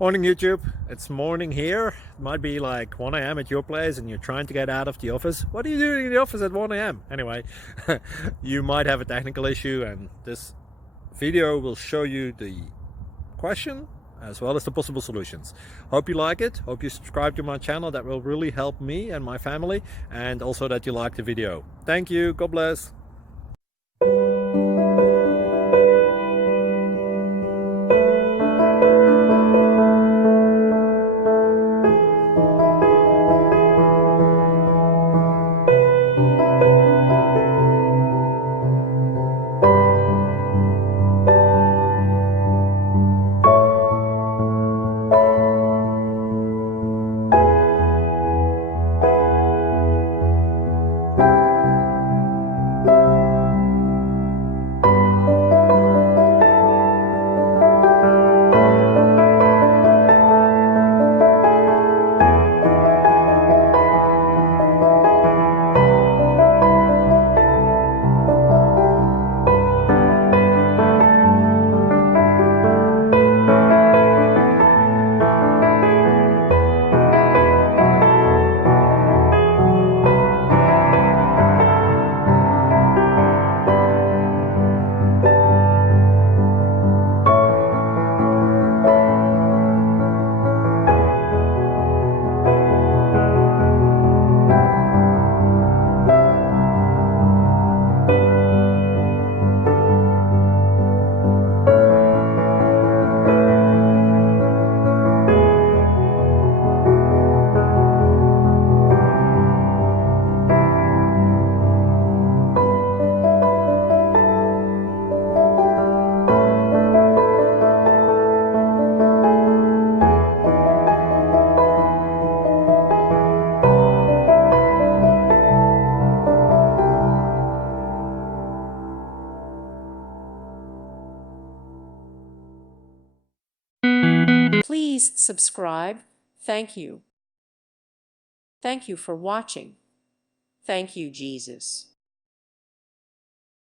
Morning YouTube, it's morning here. It might be like 1 a.m. at your place and you're trying to get out of the office. What are you doing in the office at 1 a.m.? Anyway, you might have a technical issue and this video will show you the question as well as the possible solutions. Hope you like it, hope you subscribe to my channel. That will really help me and my family, and also that you like the video. Thank you, God bless. Please subscribe. Thank you. Thank you for watching. Thank you, Jesus.